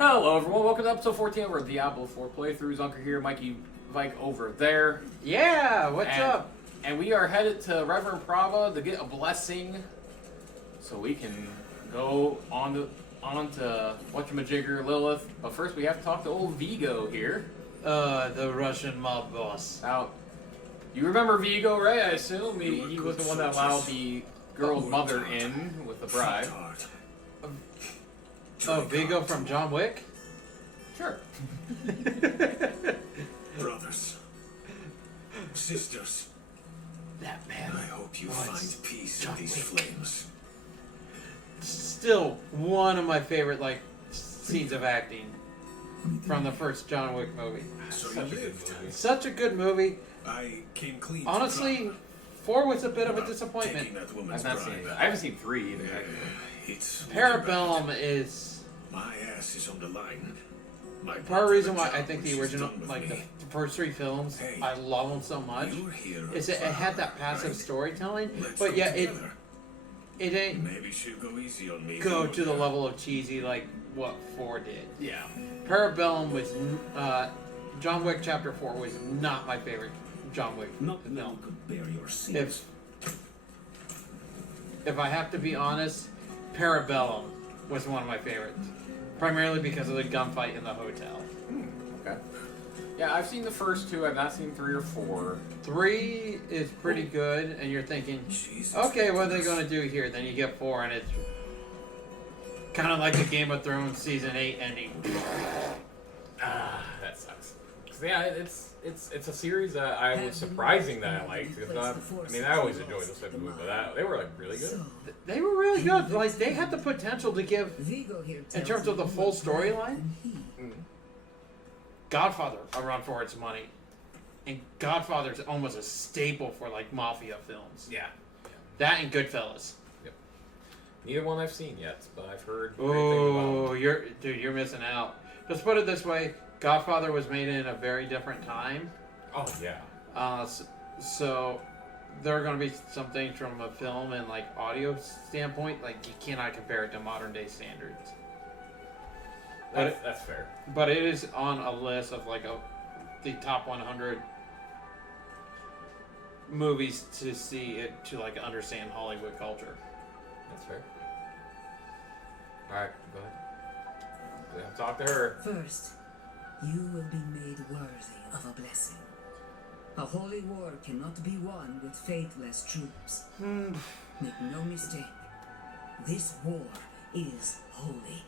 Hello everyone, welcome to episode 14 of our Diablo 4 playthrough. Zunker here, Mikey Vike over there. Yeah, what's up? And we are headed to Reverend Prava to get a blessing so we can go on to whatchamajigger Lilith. But first we have to talk to old Vigo here. The Russian mob boss. Now, you remember Vigo, right? I assume he was the one that allowed the girl's mother in with the bride. Oh, Vigo from John Wick? Sure. Brothers, sisters, That man. I hope you was find peace John in these Wick. flames. Still one of my favorite scenes of acting from the first John Wick movie. So you Such a good lived. movie. Such a good movie. I came clean. Honestly, to 4 was a bit of a Prava, disappointment. taking that I've woman's not seen bride. it. I haven't seen 3 either. It's Parabellum is my ass is on the line. My part of the reason why I job think the is original, done with the me. first 3 films, Hey, I love them so much. You're here Is it had that passive storytelling, Let's but go yeah, together. it ain't Maybe she'll go easy on me. go to the level of cheesy like what 4 did. Yeah. Parabellum was John Wick Chapter 4 was not my favorite John Wick Not film. now could bear your sins. If I have to be honest, Parabellum was one of my favorites, primarily because of the gunfight in the hotel. Okay. Yeah, I've seen the first 2. I've not seen 3 or 4. 3 is pretty good, and you're thinking, Jesus okay, what are they Christ. going to do here? Then you get 4, and it's kind of like the Game of Thrones season 8 ending. That sucks. 'Cause, yeah, it's a series that I was surprising that I liked. It's not, I mean, I always enjoy those type of movies, but they were like really good. They were really good. Like they had the potential to give, in terms of the full storyline, Godfather a run for its money, and Godfather's almost a staple for like mafia films. Yeah. That and Goodfellas. Neither one I've seen yet, but I've heard great things about Oh, you're missing out. Let's put it this way: Godfather was made in a very different time. them. Oh yeah. So there are going to be some things from a film and like audio standpoint, like you cannot compare it to modern day standards. That's fair. But it is on a list of the top 100 movies to see it to like understand Hollywood culture. That's fair. Alright, go ahead. We have to talk to her. First, you will be made worthy of a blessing. A holy war cannot be won with faithless troops. Make no mistake, this war is holy.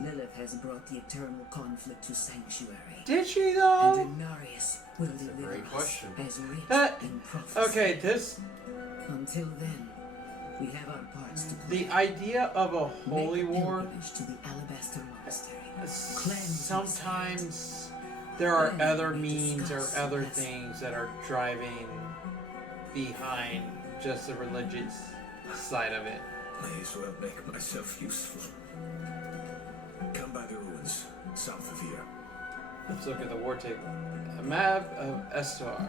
Lilith has brought the eternal conflict to Sanctuary, Did she and though? Inarius will That's a deliver great us question. as rich That- in prophecy. Okay, this Until then, we have our parts to play. the idea of a Make holy war. pilgrimage to the Alabaster Monastery. Sometimes there are other means or other things that are driving behind just the religious side of it. May as well make myself useful. Come by the ruins, south of here. Let's look at the war table. A map of Estar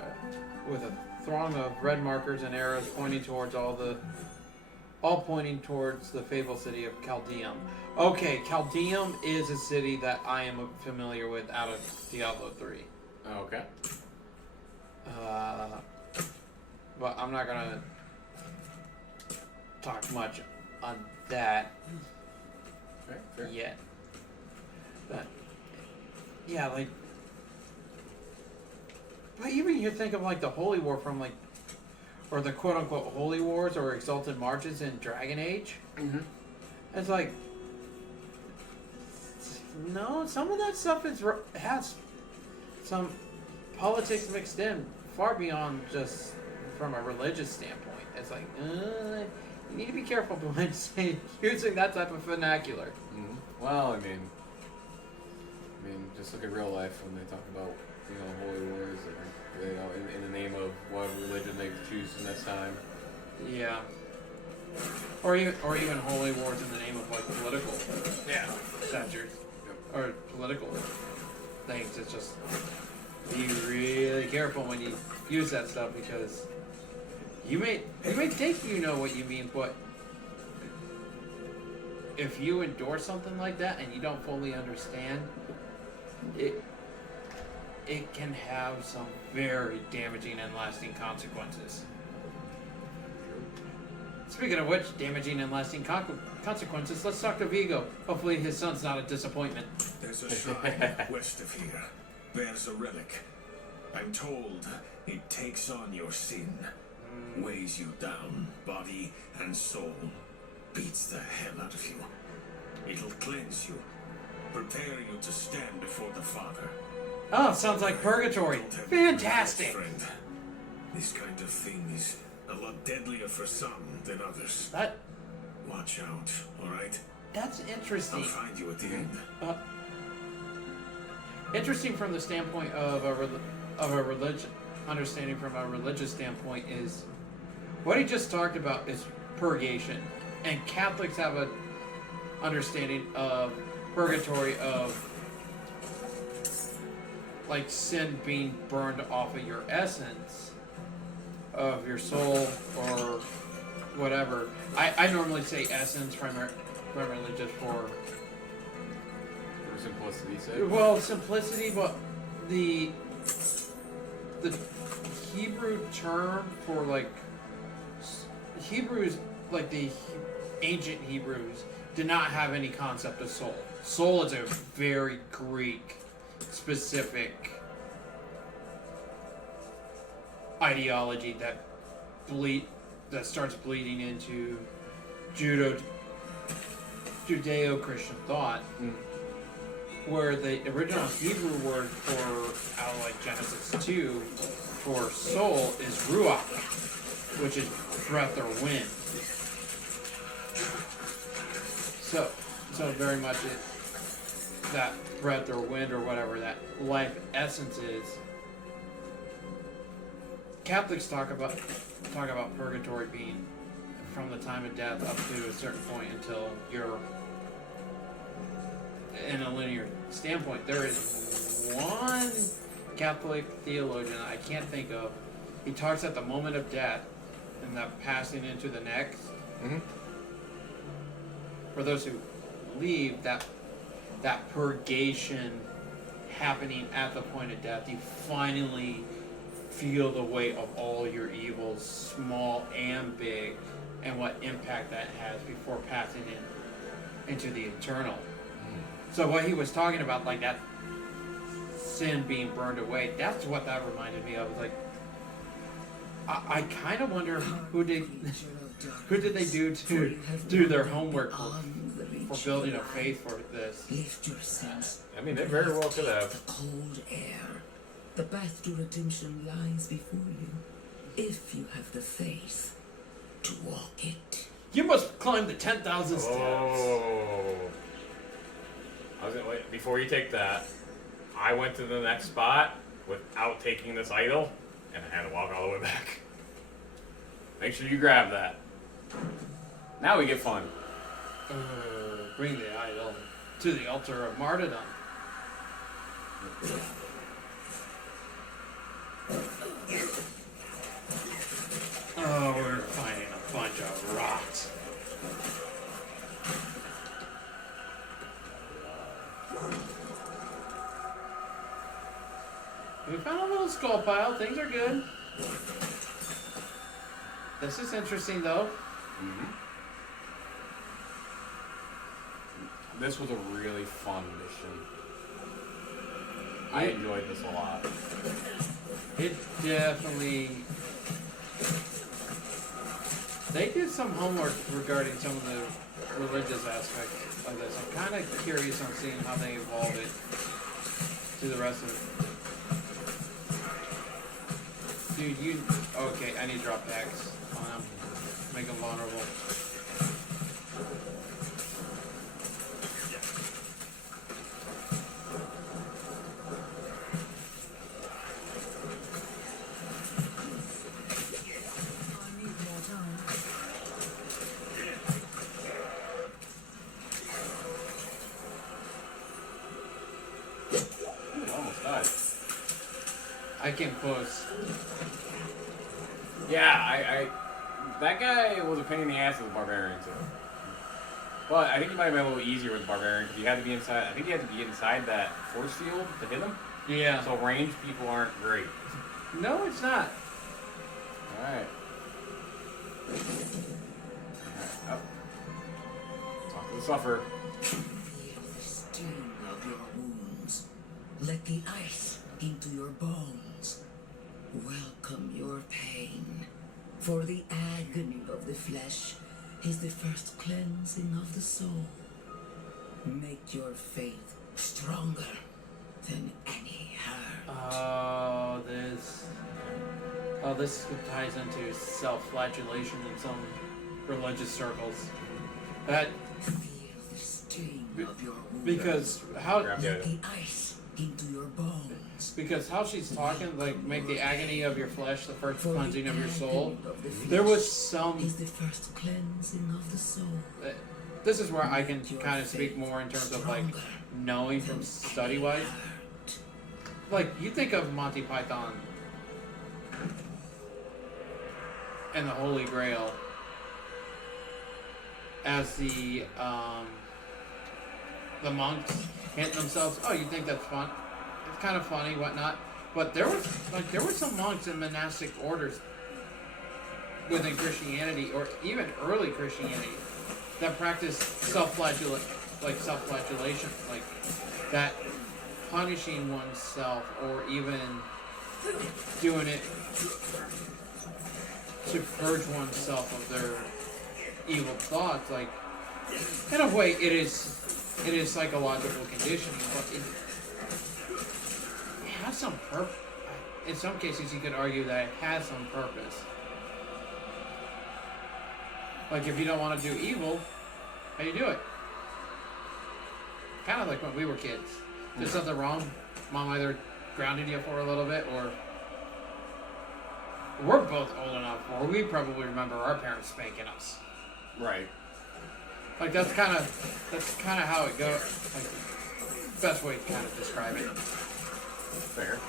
with a throng of red markers and arrows pointing towards all pointing towards the fabled city of Chaldeum. Okay, Chaldeum is a city that I am familiar with out of Diablo 3. Oh, okay. But I'm not gonna talk much on that Fair. yet. But yeah, but even you think of like the Holy War from or the quote unquote Holy Wars or Exalted Marches in Dragon Age. Mm-hmm. It's like, no, some of that stuff has some politics mixed in, far beyond just from a religious standpoint. It's like, you need to be careful when using that type of vernacular. Mm-hmm. Well, I mean, just look at real life when they talk about, holy wars, in the name of what religion they choose in this time. Yeah. Or even holy wars in the name of like political censures or political things. It's just be really careful when you use that stuff because you may think you know what you mean, but if you endure something like that and you don't fully understand, it can have some very damaging and lasting consequences. Speaking of which, damaging and lasting consequences, let's talk to Vigo. Hopefully his son's not a disappointment. There's a shrine west of here. Bears a relic. I'm told it takes on your sin. Weighs you down, body and soul. Beats the hell out of you. It'll cleanse you. Prepare you to stand before the Father. Oh, sounds like Purgatory. Don't have Fantastic! friend. This kind of thing is a lot deadlier for some than others. Watch out, alright? That's interesting. I'll find you at the end. Interesting from the standpoint of a religion, understanding from a religious standpoint is what he just talked about is purgation, and Catholics have an understanding of purgatory of like sin being burned off of your essence of your soul or whatever. I normally say essence primarily just for simplicity's sake. well, simplicity, but the Hebrew term for like Hebrews, like the ancient Hebrews, did not have any concept of soul. Soul is a very Greek specific ideology that starts bleeding into Judeo-Christian thought. Where the original Hebrew word for, out of like Genesis 2, for soul is ruach, which is breath or wind. So very much that breath or wind or whatever that life essence is. Catholics talk about purgatory being from the time of death up to a certain point until you're in a linear standpoint. There is one Catholic theologian I can't think of. He talks at the moment of death and that passing into the next. Mm-hmm. For those who believe that purgation happening at the point of death, you finally feel the weight of all your evils, small and big, and what impact that has before passing into the eternal. So what he was talking about, like that sin being burned away, that's what that reminded me of. Like, I kind of wonder who did they do to do their homework for building a faith for this. Lift your sense. I mean, they very well could have. The cold air. The path to redemption lies before you, if you have the faith to walk it. You must climb the 10,000 steps. Oh. I was gonna wait. Before you take that, I went to the next spot without taking this idol, and I had to walk all the way back. Make sure you grab that. Now we get fun. Bring the idol to the altar of martyrdom. Oh, we're finding a bunch of rocks. We found a little skull pile. Things are good. This is interesting, though. Mm-hmm. This was a really fun mission. I enjoyed this a lot. It definitely... They did some homework regarding some of the religious aspects of this. I'm kind of curious on seeing how they evolve it to the rest of it. Dude, you... Okay, I need to drop packs on them. Make them vulnerable. I came close. Yeah, that guy was a pain in the ass as a barbarian too. Well, I think it might have been a little easier with the barbarian because you had to be inside. I think you had to be inside that force field to hit him. Yeah. So ranged people aren't great. No, it's not. All right. Up. Talk to the sufferer. Feel the sting of your wounds. Let the ice into your bones. Welcome your pain. For the agony of the flesh is the first cleansing of the soul. Make your faith stronger than any hurt. This ties into self-flagellation in some religious circles. That Feel the sting of your wounds. because how Grab the Let item. the ice into your bones. because how she's talking, like, make the agony of your flesh the first For cleansing the of your soul. agony of the flesh There was some. is the first cleansing of the soul. This is where I can kind of speak more in terms of like knowing from study wise. Like you think of Monty Python and the Holy Grail as the monks hitting themselves. Oh, you think that's fun? It's kind of funny, whatnot. But there were some monks in monastic orders within Christianity, or even early Christianity, that practiced self-flagellation, like that, punishing oneself, or even doing it to purge oneself of their evil thoughts. Like, in a way, it is psychological conditioning, but it has some purpose. In some cases, you could argue that it has some purpose. Like, if you don't want to do evil, how do you do it? Kind of like when we were kids. Did something wrong, mom either grounded you for a little bit, or we're both old enough, or we probably remember our parents spanking us. Right. Like that's kind of how it goes. Like, best way to kind of describe it. Fair.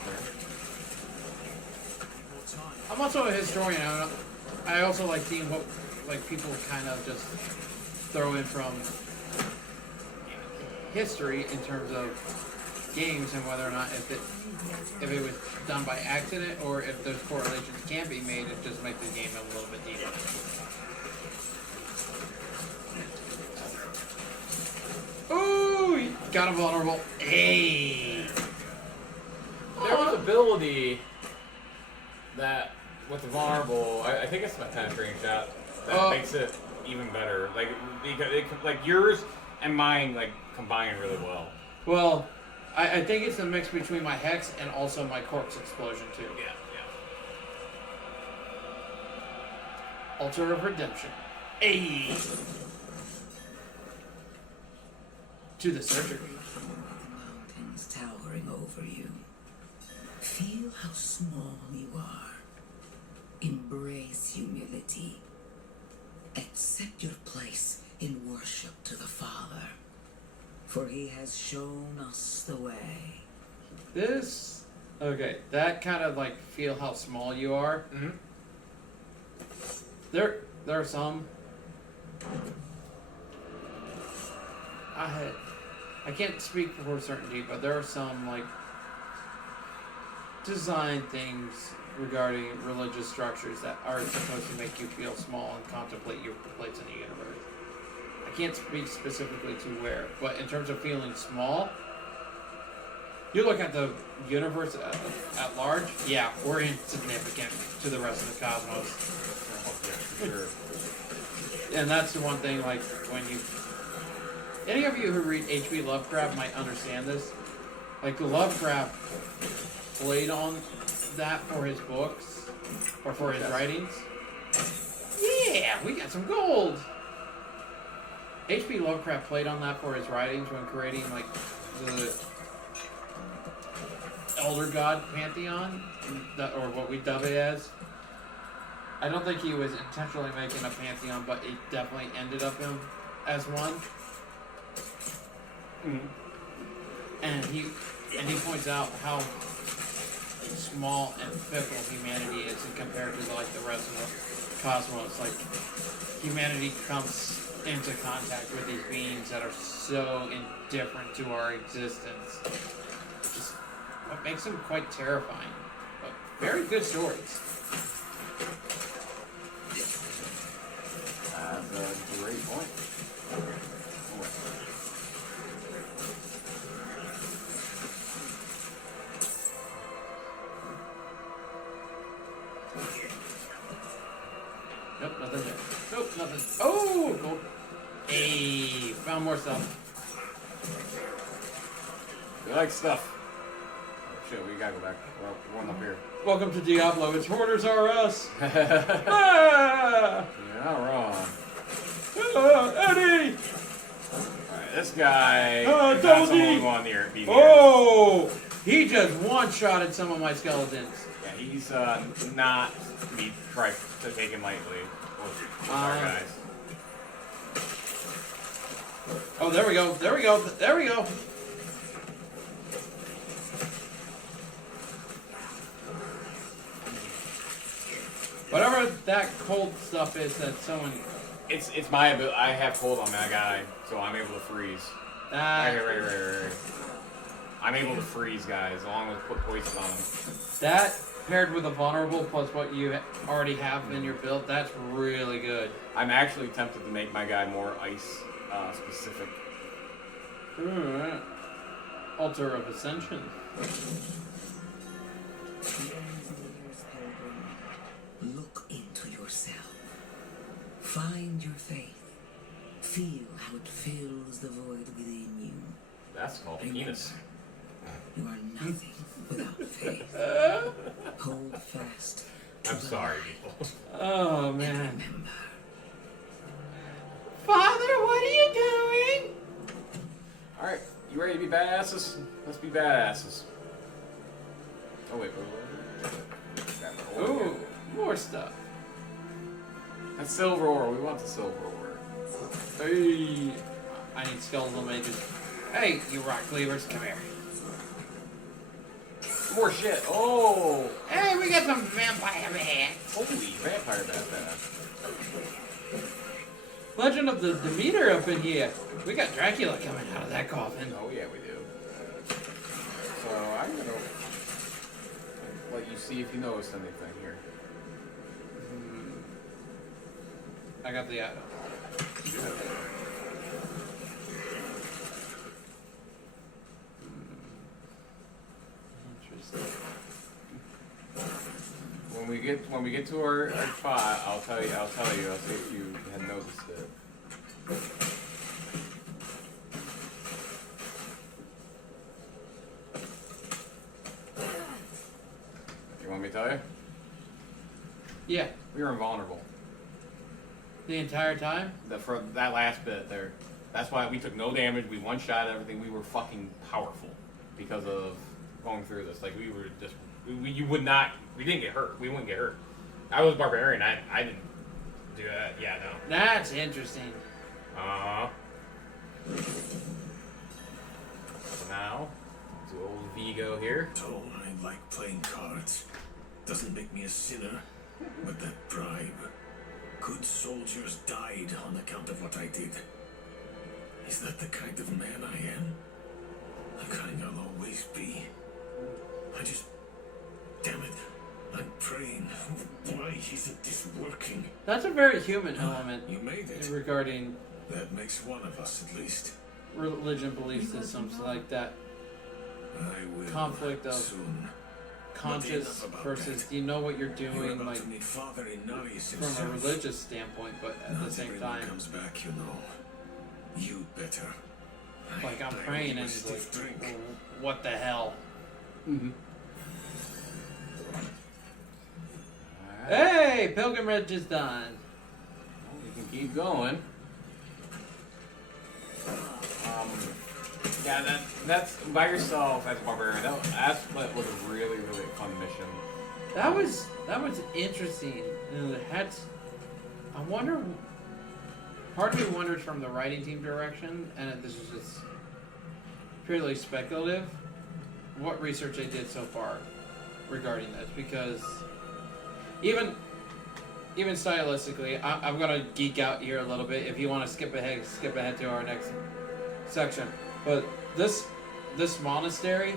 I'm also a historian. I also like seeing what people kind of just throw in from history in terms of games, and whether or not if it was done by accident or if those correlations can be made, it just makes the game a little bit deeper. Ooh, he got a vulnerable. Hey. There was ability that with the vulnerable, I think it's my penetrating shot that makes it even better. Like because like yours and mine like combine really well. Well, I think it's a mix between my hex and also my corpse explosion too. Yeah. Altar of Redemption. Hey. To the surgery. Mountains towering over you. Feel how small you are. Embrace humility. Accept your place in worship to the Father, for He has shown us the way. That kind of like feel how small you are. Mm-hmm. There are some. I can't speak for certainty, but there are some like design things regarding religious structures that are supposed to make you feel small and contemplate your place in the universe. I can't speak specifically to where, but in terms of feeling small, you look at the universe at large, yeah, we're insignificant to the rest of the cosmos. For sure. And that's the one thing, like, when you... Any of you who read H.P. Lovecraft might understand this. Like, Lovecraft played on that for his books, or for his writings. Yeah, we got some gold! H.P. Lovecraft played on that for his writings when creating, like, the Elder God Pantheon, or what we dub it as. I don't think he was intentionally making a pantheon, but it definitely ended up him as one. Mm-hmm. And he points out how small and fickle humanity is compared to like the rest of the cosmos. Like humanity comes into contact with these beings that are so indifferent to our existence. Just what makes them quite terrifying. But very good stories. That's a great point. Nope, nothing there. Nope, nothing. Oh, gold. Hey, found more stuff. We like stuff. Oh, shit, we gotta go back. We're one up here. Welcome to Diablo. It's Hoarders R Us. Ah! You're not wrong. Eddie! Alright, this guy. Double is not someone D! we want near. Be near. Oh! He just one-shotted some of my skeletons. Yeah, he's not to be tried to take him lightly. Sorry, guys. Oh, there we go. There we go. There we go. Whatever that cold stuff is that someone... It's my ability. I have cold on that guy, so I'm able to freeze. Right. I'm able to freeze guys, along with put poison on them. That paired with a vulnerable plus what you already have in your build, that's really good. I'm actually tempted to make my guy more ice specific. Altar of Ascension. Look into yourself. Find your faith. Feel how it fills the void within you. That's called penis. You are nothing without faith. Hold fast. I'm sorry, people. Oh, And man. remember, Father, what are you doing? Alright, you ready to be badasses? Let's be badasses. Oh, wait. Ooh, more stuff. That's silver ore. We want the silver ore. Hey, I need skeletal mages. Hey, you rock cleavers, come here. More shit. Oh! Hey, we got some vampire bats. Holy vampire bat. Legend of the Demeter up in here. We got Dracula coming out of that coffin. Oh, yeah, we do. So, I'm gonna let you see if you noticed anything here. I got the item. Interesting. When we get to our spot, I'll tell you. I'll see if you had noticed it. You want me to tell you? Yeah, We were invulnerable. the entire time? For that last bit there. That's why we took no damage. We one-shot everything. We were fucking powerful because of going through this. Like, we were just... you would not... We didn't get hurt. We wouldn't get hurt. I was barbarian. I didn't do that. Yeah, no. That's interesting. So now, to old Vigo here. Oh, I like playing cards. Doesn't make me a sinner, but that bribe. Good soldiers died on account of what I did. Is that the kind of man I am? The kind I'll always be. I just... Damn it. I'm praying. Why isn't this working? That's a very human element You made it. regarding That makes one of us at least. religion belief systems like that. I will Conflict of soon. conscious enough about versus that. do you know what you're You're doing, about like to meet Father Inarius from a himself. religious standpoint, but at Not the same everyone time, comes back, you know. You better. like I'm I praying owe you a and it's like, stiff drink. what the hell? Mm-hmm. Hey, pilgrimage is done. Well, we can keep going. Yeah, that's by yourself as a barbarian. That's what was a really, really fun mission. That was interesting. And it had, I wonder. Part of me wonders from the writing team direction, and this is just purely speculative, what research they did so far regarding this, because even even stylistically, I'm gonna geek out here a little bit. If you want to skip ahead to our next section. But this monastery,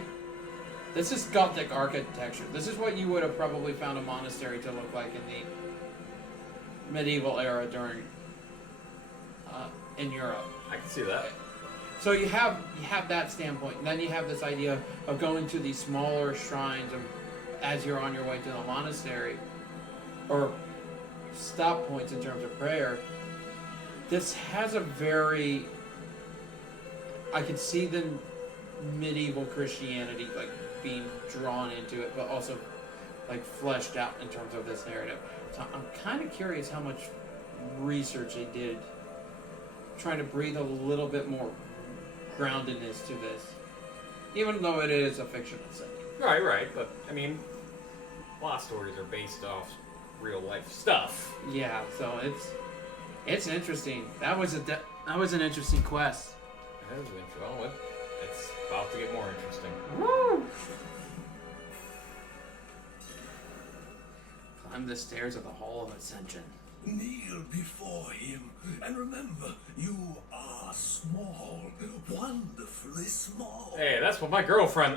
this is Gothic architecture. This is what you would have probably found a monastery to look like in the medieval era during in Europe. I can see that. So you have that standpoint, and then you have this idea of going to these smaller shrines as you're on your way to the monastery, or stop points in terms of prayer. This has a very, I can see the medieval Christianity like being drawn into it, but also like fleshed out in terms of this narrative. So I'm kind of curious how much research they did trying to breathe a little bit more groundedness to this, even though it is a fictional setting. Right. But I mean, a lot of stories are based off real life stuff. Yeah, so it's interesting. That was an interesting quest. That is interesting. Well, it's about to get more interesting. Woo! Climb the stairs of the Hall of Ascension. Kneel before him, and remember, you are small, wonderfully small. Hey, that's what my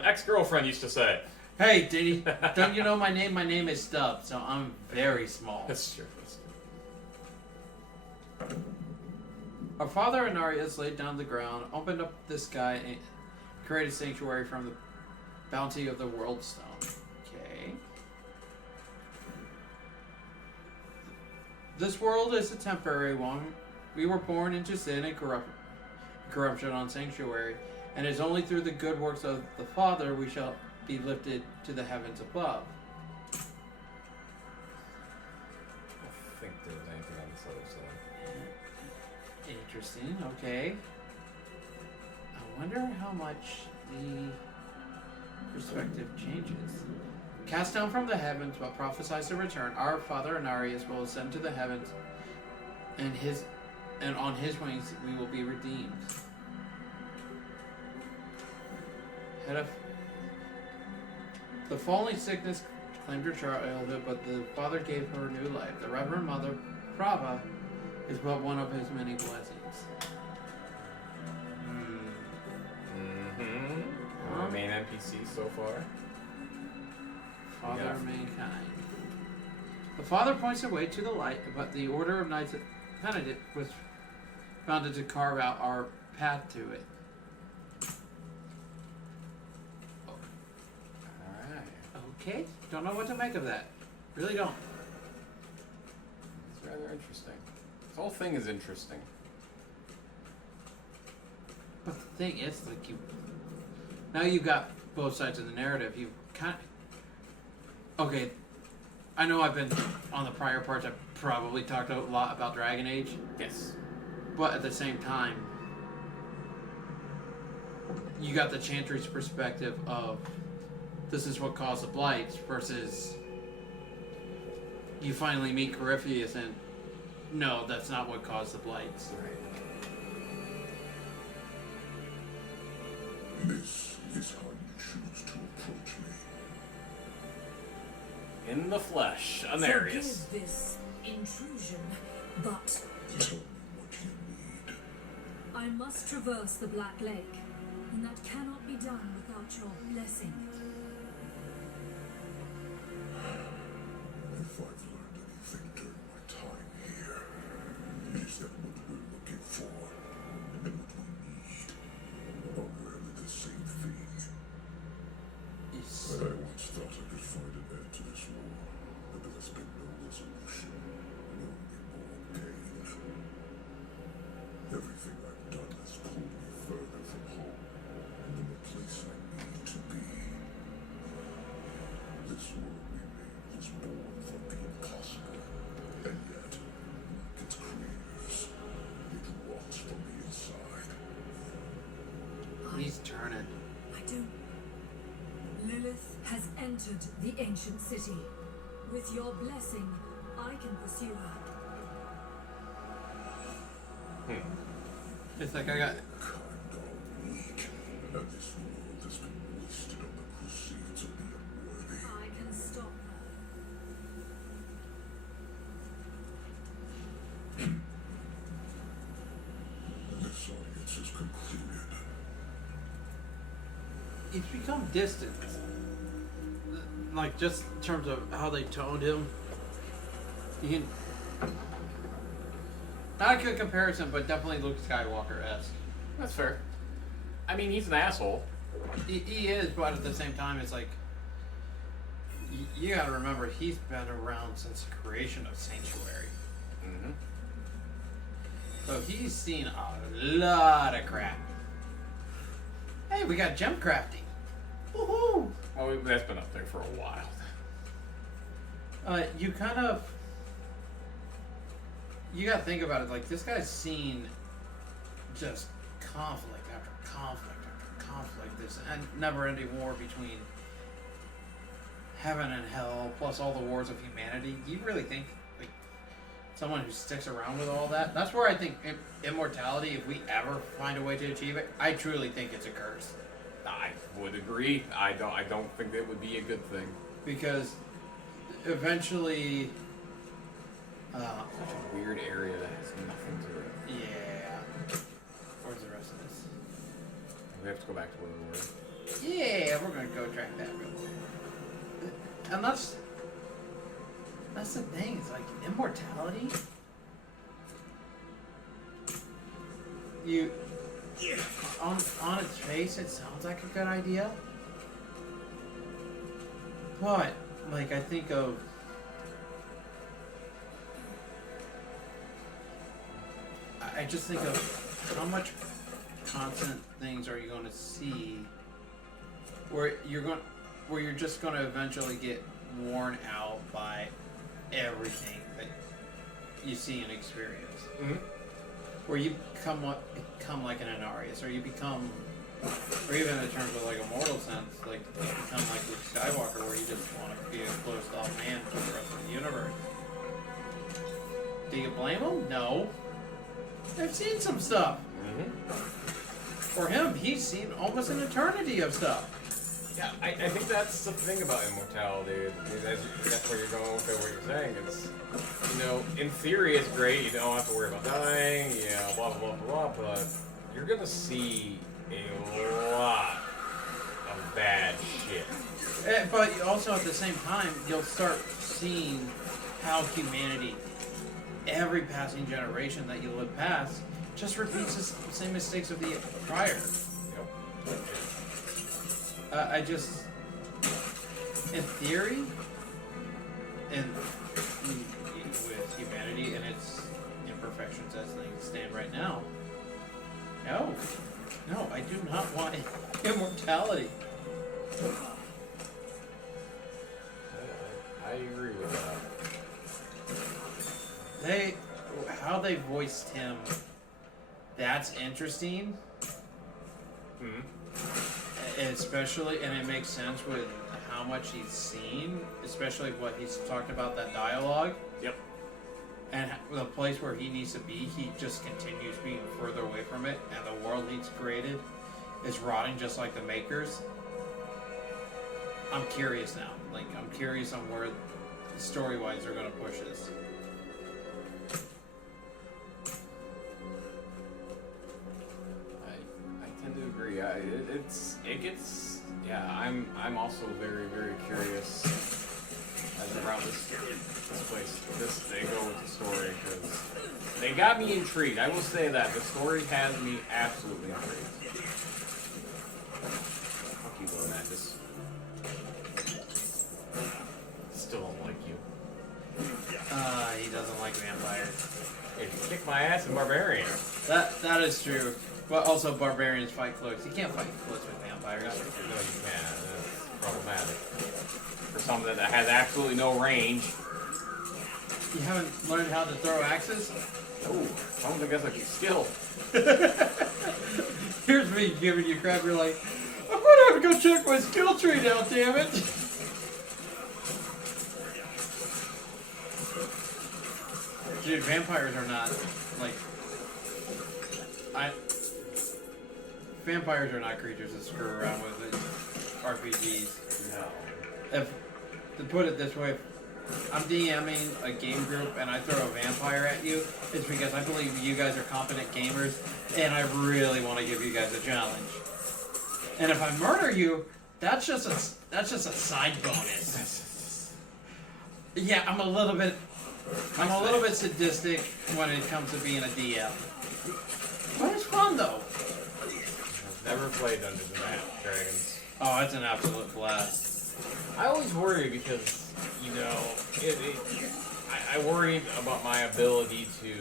ex-girlfriend used to say. Hey, Diddy, don't you know my name? My name is Stubb, so I'm very small. That's true. Our father Anarius laid down the ground, opened up the sky, and created sanctuary from the bounty of the world stone. Okay. This world is a temporary one. We were born into sin and corruption on sanctuary, and it is only through the good works of the Father we shall be lifted to the heavens above. I don't think there was anything on this other side. Interesting, okay. I wonder how much the perspective changes. Cast down from the heavens, but prophesies to return, our father Anarius will ascend to the heavens, and on his wings we will be redeemed. Head of the falling sickness claimed her childhood, but the father gave her new life. The Reverend Mother Prava is but one of his many blessings. Our main NPC so far. Father Yeah. of mankind. The father points the way to the light, but the Order of Knights Benedict was founded to carve out our path to it. Alright. Okay, don't know what to make of that. Really don't. It's rather interesting. This whole thing is interesting. But the thing is, like, now you've got both sides of the narrative. You kind of. Okay, I know I've been on the prior parts. I've probably talked a lot about Dragon Age. Yes. But at the same time, you got the Chantry's perspective of this is what caused the blights versus you finally meet Corypheus and no, that's not what caused the blights. This is how you choose to approach me. In the flesh, Anarius. Forgive this intrusion, but Tell me what you need. I must traverse the Black Lake, and that cannot be done without your blessing. If I've learned anything during my time here, it is that what we're looking for and what we need are rarely the same thing. I once thought I could find an end to this war, but there has been no resolution, and only more pain. Everything I've done has pulled me further from home, and from the place I need to be. This world we made was born from the impossible, and yet, like its creators, it rots from the inside. He's turning. I don't. Lilith has entered the ancient city. With your blessing, I can pursue her. It's like I got. Kind are weak, and this world has been wasted on the crusades of the unworthy. I can stop her. he's become distant. Like, just in terms of how they toned him. You can... Not a good comparison, but definitely Luke Skywalker-esque. That's fair. I mean, he's an asshole. He is, but at the same time, it's like... You gotta remember, he's been around since the creation of Sanctuary. Mm-hmm. So he's seen a lot of crap. Hey, we got gem crafting. Woohoo! Well, that's been up there for a while. You kind of... You gotta think about it, like, this guy's seen just conflict after conflict after conflict, this never-ending war between heaven and hell, plus all the wars of humanity. Do you really think, like, someone who sticks around with all that? That's where I think immortality, if we ever find a way to achieve it, I truly think it's a curse. I would agree. I don't think it would be a good thing. Because eventually... Such a weird area that has nothing to it. Yeah. Where's the rest of this? We have to go back to where we were. Yeah, we're gonna go track that real quick. And that's the thing, it's like immortality. You on its face it sounds like a good idea. But like I think of I just think of how much constant things are you going to see where you're just going to eventually get worn out by everything that you see and experience. Mm-hmm. Where you become like an Anarius, or you become, or even in terms of like a mortal sense, like you become like Luke Skywalker, where you just want to be a closed off man for the rest of the universe. Do you blame him? No. I've seen some stuff. Mm-hmm. For him, he's seen almost an eternity of stuff. Yeah, I think that's the thing about immortality. That's where you're going with what you're saying. It's, in theory it's great. You don't have to worry about dying, blah, blah, blah, blah, but you're going to see a lot of bad shit. But also at the same time, you'll start seeing how humanity, every passing generation that you live past, just repeats the same mistakes of the prior. Yep. I just, in theory, with humanity and its imperfections as things stand right now, no, I do not want immortality. I agree with that. How they voiced him, that's interesting. Mm-hmm. Especially, and it makes sense with how much he's seen, especially what he's talked about, that dialogue. Yep. And the place where he needs to be, he just continues being further away from it, and the world he's created is rotting just like the Makers. I'm curious now. Like, I'm curious on where, story-wise, they're going to push this. I tend to agree. I'm also very, very curious as around this place. They go with the story because they got me intrigued. I will say that the story has me absolutely intrigued. Fuck you, though, Matt. Still don't like you. He doesn't like vampires. Hey, you kick my ass in Barbarian. That is true. But also, barbarians fight close. You can't fight close with vampires. No, you can't. That's problematic. For something that has absolutely no range. You haven't learned how to throw axes? Oh, I don't think that's like a skill. Here's me giving you crap. You're like, I'm gonna have to go check my skill tree now, damn it. Dude, vampires are not, like, vampires are not creatures to screw around with in RPGs. No. To put it this way, if I'm DMing a game group and I throw a vampire at you, it's because I believe you guys are competent gamers and I really want to give you guys a challenge. And if I murder you, that's just a side bonus. Yeah, I'm a little bit sadistic when it comes to being a DM. But it's fun though. I've never played Dungeons and Dragons. Oh, it's an absolute blast. I always worry because, I worried about my ability to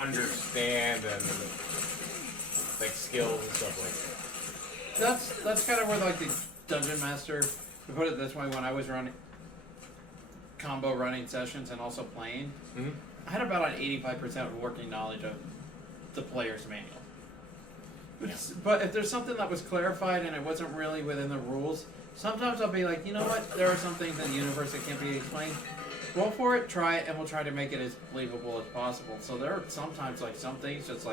understand and skills and stuff like That's kind of where like the dungeon master, to put it this way, when I was running combo running sessions and also playing, that. I had about an 85% working knowledge of the player's manual. But if there's something that was clarified and it wasn't really within the rules, sometimes I'll be like, you know what, there are some things in the universe that can't be explained. Go for it, try it, and we'll try to make it as believable as possible. So there are sometimes some things just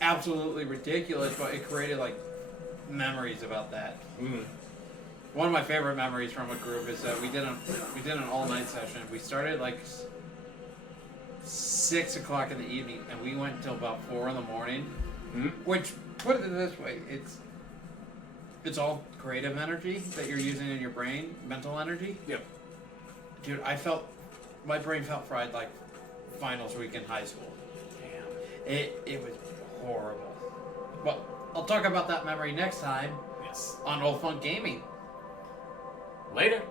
absolutely ridiculous, but it created memories about that. One of my favorite memories from a group is that we did an all-night session. We started 6 o'clock in the evening, and we went until about 4 in the morning. Which, put it this way, it's all creative energy that you're using in your brain, mental energy. Yep. Dude, my brain felt fried like finals week in high school. Damn. It was horrible. Well, I'll talk about that memory next time Yes. on Old Fun Gaming. Later.